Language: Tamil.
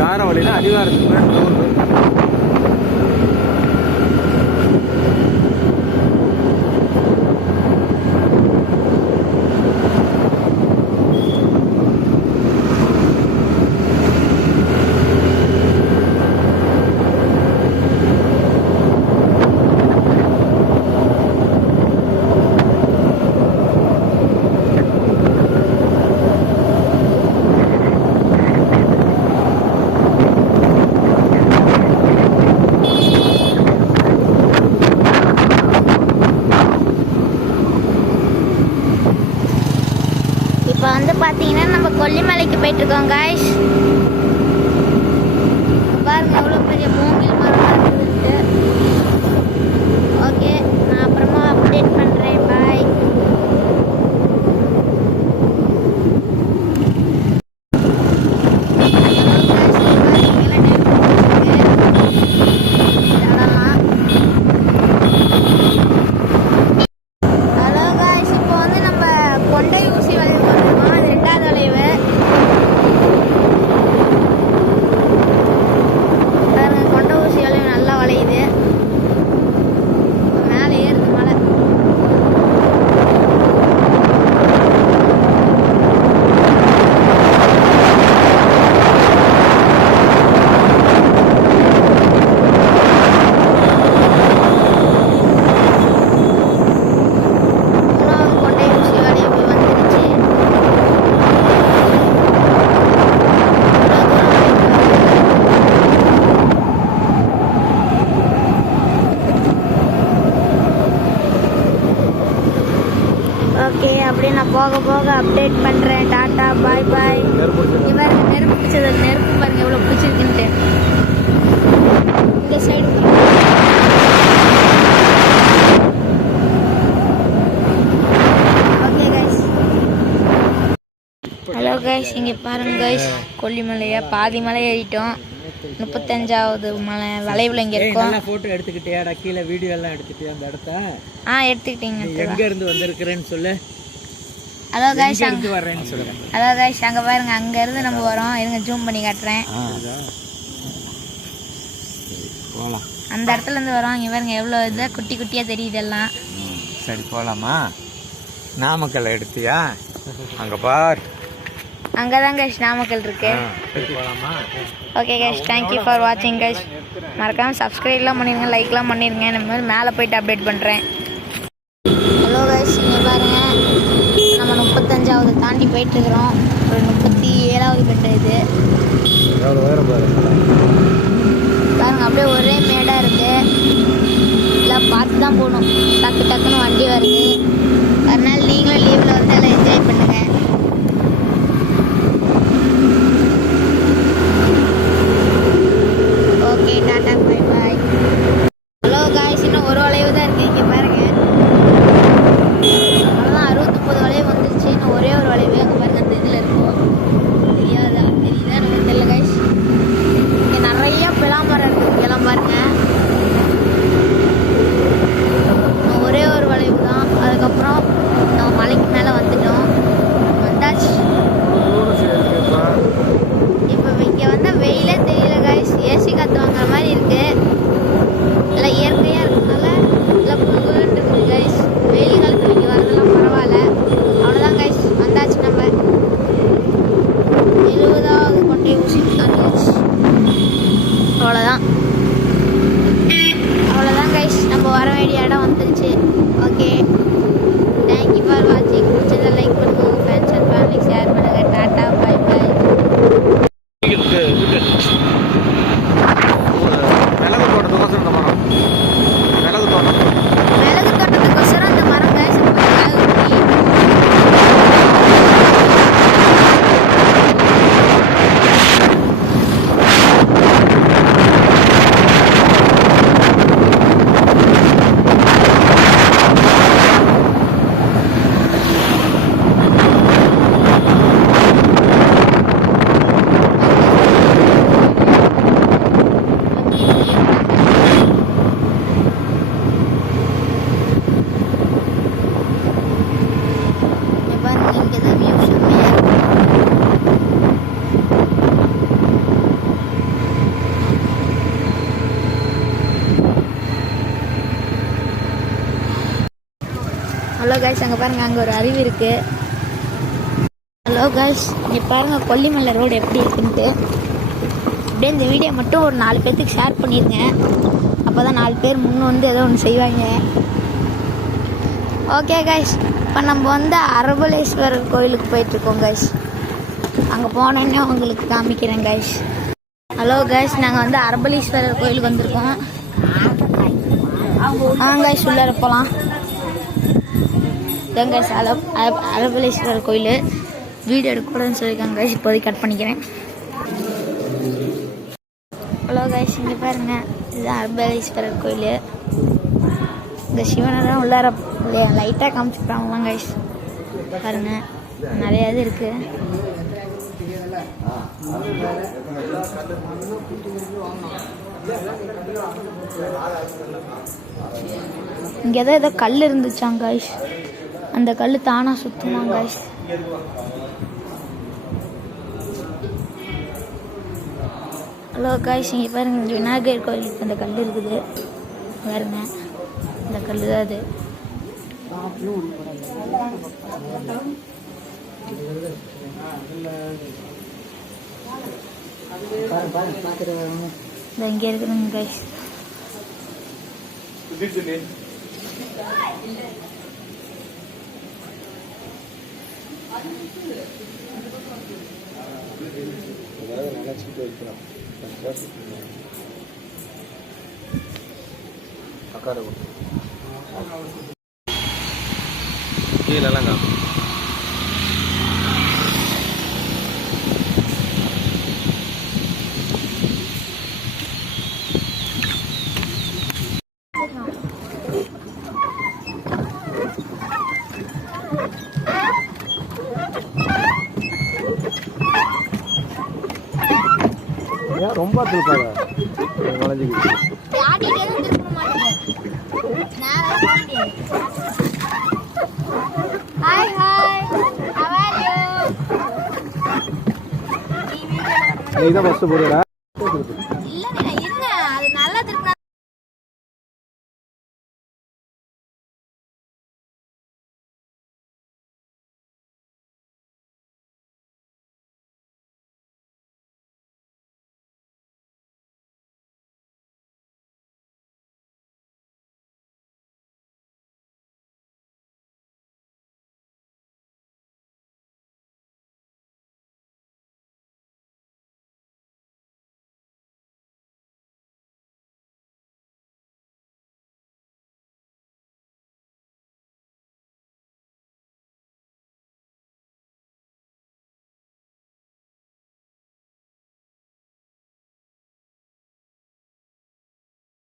காரவழியில் அடிவாரத்துக்கு மேலே தோணுது. இப்போ வந்து பார்த்தீங்கன்னா நம்ம கொல்லிமலைக்கு போயிட்டுருக்கோம் காய்ஸ். பாருங்க எவ்வளோ பெரிய மூங்கில் மரம் இருக்குதுன்ட்டு. ஓகே, நான் அப்புறமா அப்டேட் பண்ணுறேன். பாய். ஓகே, அப்படியே நான் போக போக அப்டேட் பண்ணுறேன். டாட்டா, பாய் பாய். இவர் நெருப்பு பிடிச்சது, நெருப்பு பாருங்க எவ்வளோ பிடிச்சிருக்குன்ட்டு. இந்த side okay guys. Hello guys, இங்கே பாருங்க கைஸ், கொல்லிமலையை பாதி மலை ஏறிட்டோம். 35வது மலை வளைவில் இங்கே இருக்கோம். ஃபோட்டோ எடுத்துக்கிட்டியாடா? கீழே வீடியோ எல்லாம் எடுத்துட்டியா அந்த இடத்த? எடுத்துக்கிட்டீங்க. எங்க இருந்து வந்திருக்கிறேன்னு சொல்லு. ஹலோ கைஸ், அங்கே வர்றேன்னு சொல்லுங்க. ஹலோ கைஸ், அங்கே பாருங்க, அங்கேருந்து நம்ம வரோம். இருங்க ஜூம் பண்ணி காட்டுறேன். போகலாம். அந்த இடத்துலேருந்து வரோம். இங்கே பாருங்க எவ்வளோ இதாக குட்டி குட்டியாக தெரியுது எல்லாம். சரி போகலாமா? நாமக்கல் எடுத்தியா? அங்கே பார், அங்கே தான் கைஸ் நாமக்கல் இருக்கு. போகலாமா? ஓகே கைஸ், தேங்க்யூ ஃபார் வாட்சிங் கைஸ். மறக்காமல் சப்ஸ்கிரைப்லாம் பண்ணிடுங்க, லைக்லாம் பண்ணிடுங்க. நம்ம மேலே போயிட்டு அப்டேட் பண்ணுறேன். ஹலோ கைஸ், இங்கே பாருங்கள், நம்ம 35வது தாண்டி போயிட்டுருக்குறோம். ஒரு 37வது கட்ட இது பாருங்க. அப்படியே ஒரே மேடாக இருக்குது. எல்லாம் பார்த்து தான் போகணும். டக்கு டக்குன்னு வண்டி வருது. அதனால் நீங்களும் லீவில் வந்து எல்லாம் என்ஜாய் பண்ணுங்கள். Okay, tata, bye bye. Hello guys, இன்னும் ஒரு வளைவு தான் இருக்குது. இங்கே பாருங்க, அவ்வளோதான் 69 வளைவு வந்துருச்சு. இன்னும் ஒரே ஒரு வளைவு. அங்கே பாருங்க, அந்த இதில் இருக்கும். தெரியாதா? தெரியுதா? ஹலோ கைஸ், அங்கே பாருங்கள், அங்கே ஒரு அருவி இருக்குது. ஹலோ கைஸ், இங்கே பாருங்கள் கொல்லிமலை ரோடு எப்படி இருக்குன்ட்டு. அப்படியே இந்த வீடியோ மட்டும் ஒரு 4 பேர்த்துக்கு ஷேர் பண்ணிடுங்க. அப்போ தான் 4 பேர் முன் வந்து ஏதோ ஒன்று செய்வாங்க. ஓகே கைஸ், இப்போ நம்ம வந்து அரபலேஸ்வரர் கோயிலுக்கு போயிட்டுருக்கோம் கைஸ். அங்கே போனோன்னே உங்களுக்கு காமிக்கிறேன் கைஸ். ஹலோ கைஸ், நாங்கள் வந்து அரபலீஸ்வரர் கோயிலுக்கு வந்திருக்கோம். கைஸ் உள்ளார போகலாம். இதான் கைஸ் அரபலீஸ்வரர் கோயில். வீடியோ எடுக்கூடாதுன்னு சொல்லியிருக்காங்க கைஸ். இப்போதைக்கு கட் பண்ணிக்கிறேன். ஹலோ கைஸ், இங்கே பாருங்க, இதுதான் அரபலீஸ்வரர் கோயில். இந்த சிவனை தான் உள்ளார லைட்டாக காமிச்சுக்கிறாங்களாம் கைஸ். பாருங்க, நிறையா இது இருக்குது. இங்கே ஏதோ கல் இருந்துச்சாங்க கைஸ். அந்த கல் தானா சுத்துமாங்க கைஸ். ஹலோ கைஸ், இங்கே பாருங்க, இங்கே விநாயகர் கோயிலுக்கு அந்த கல் இருக்குது பாருங்க. இந்த கல் தான் அது. இங்கே இருக்குதுங்க கைஸ். கீழெல்லாம் ரொம்ப திருப்பாங்க நுழைஞ்சிக்கிட்டு. நீ தான் ஃபஸ்ட்டு போடுறா.